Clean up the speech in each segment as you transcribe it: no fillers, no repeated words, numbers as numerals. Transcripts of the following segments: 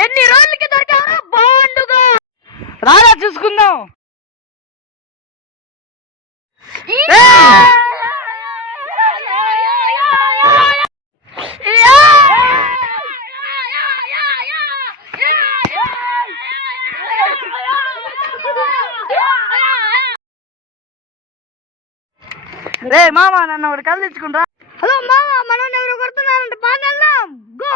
ఎన్ని రోజులకి దొరికావరా బాండుగా? రారా చూసుకుందాం. రే మామ, నన్ను ఒకటి కళ్ళు తెచ్చుకుంటా. హలో మామ, మనం ఎవరు కొడుతున్నారంటే బాగా గో.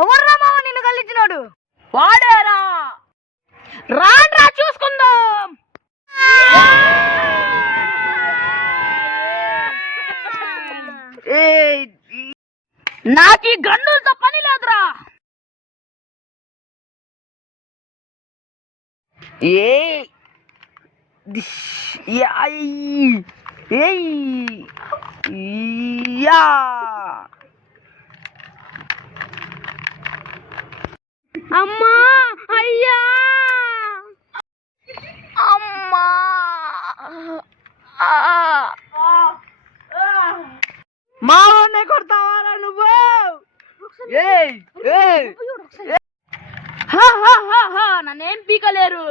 ఎవర్రా మామ నిన్ను కలిచ్చినాడు? వాడేరా. రాండ్రా చూసుకుందాం. నాకు ఈ గండులతో పని లేదురా. అమ్మా, అయ్యా, అమ్మా, మావన్నే కొడతావారా నువ్వు? నన్నేం పీకలేరు.